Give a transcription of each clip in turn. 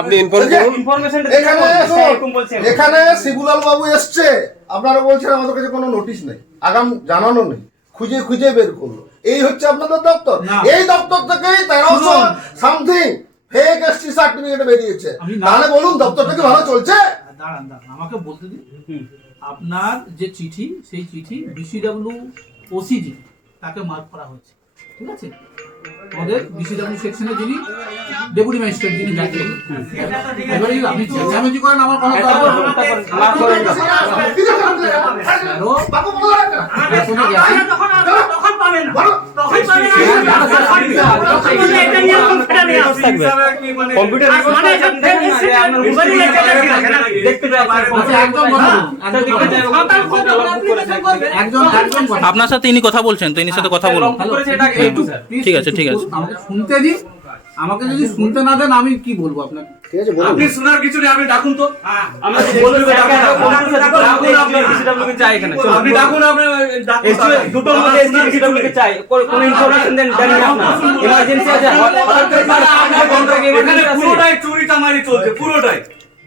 আপনি এখানে শিবুলাল বাবু এসছে। আপনারা বলছেন আমাদের কাছে কোনো নোটিশ নেই। আগাম জানানো নেই। খুঁজে খুঁজে বের করল। এই হচ্ছে আপনাদের দপ্তর। এই দপ্তর থেকেই তেরোশো সার্টিফিকেট বেরিয়েছে। তাহলে বলুন দপ্তরটা কি ভালো চলছে? দাঁড়ান দাঁড়ান আমাকে বলতে দিন। আপনার যে চিঠি সেই চিঠি বিসিডব্লিউ ওসিজি তাকে মার্ক করা হয়েছে। ঠিক আছে? আমাদের বিসিডব্লিউ সেকশনে যিনি ডেপুটি ম্যাজিস্ট্রেট যিনি এবারে আপনি চেঁচামেচি করেন আমার কোনো দরকার নেই। তারপর মার্ক করে শুনে গেছি কম্পিউটার আপনার বলুন, বলুন। সাথে ইনি কথা বলছেন তো ইনির সাথে কথা বলুন। করেছে এটাকে একটু, ঠিক আছে, ঠিক আছে। শুনতে দিন। আমাকে যদি শুনতে না দেন আমি কি বলব আপনাকে? আপনি শোনার কিছু নেই আপনি ডাকুন তো। বলব ডাকুন। আপনি বিসিডব্লিউ চাই এখানে আপনি ডাকুন। আপনার দুটোর মধ্যে এসডি বিসিডব্লিউ চাই। কোন- কোন ইনফরমেশন দেন দেন না আপনার। আছে। হঠাৎ করে আপনার কন্ট্রাক্ট এখানে এমার্জেন্সি পুরোটাই চুরি চামারি চলছে পুরোটাই।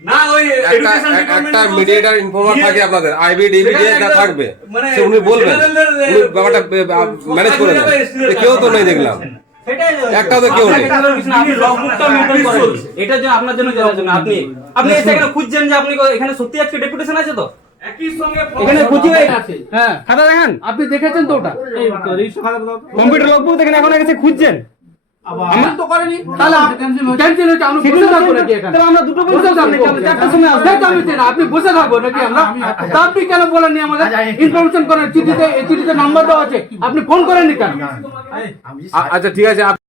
না ওই একটা education এক- department একটা বলছে, মিডিয়েটার ইনফর্মার থাকে আপনাদের। আইবি ডিবি যা থাকবে। মানে সে উনি বলবেন। উনি ব্যাপারটা ম্যানেজ করে দেন। কেউ তো নেই দেখলাম। তো কেউ আপনি লগবুকটা মেনটেন করেন। এটার জন্য আপনার জন্য জানার জন্য আপনি আপনি এসে এখানে খুঁজছেন যে আপনি এখানে সত্যি আজকে ডেপুটেশন আছে তো? এখানে খুঁজে আছে। হ্যাঁ। খাতা দেখেন। আপনি দেখেছেন তো ওটা? কম্পিউটার লগবুক দেখেন এখন এসে খুঁজছেন। আপনি বসে থাকব নাকি আমরা আপনি কেন বলেননি আমাদের? ইনফরমেশন করেন চিঠিতে চিঠিতে নাম্বার দেওয়া আছে। আপনি ফোন করেননি কেন? আচ্ছা ঠিক আছে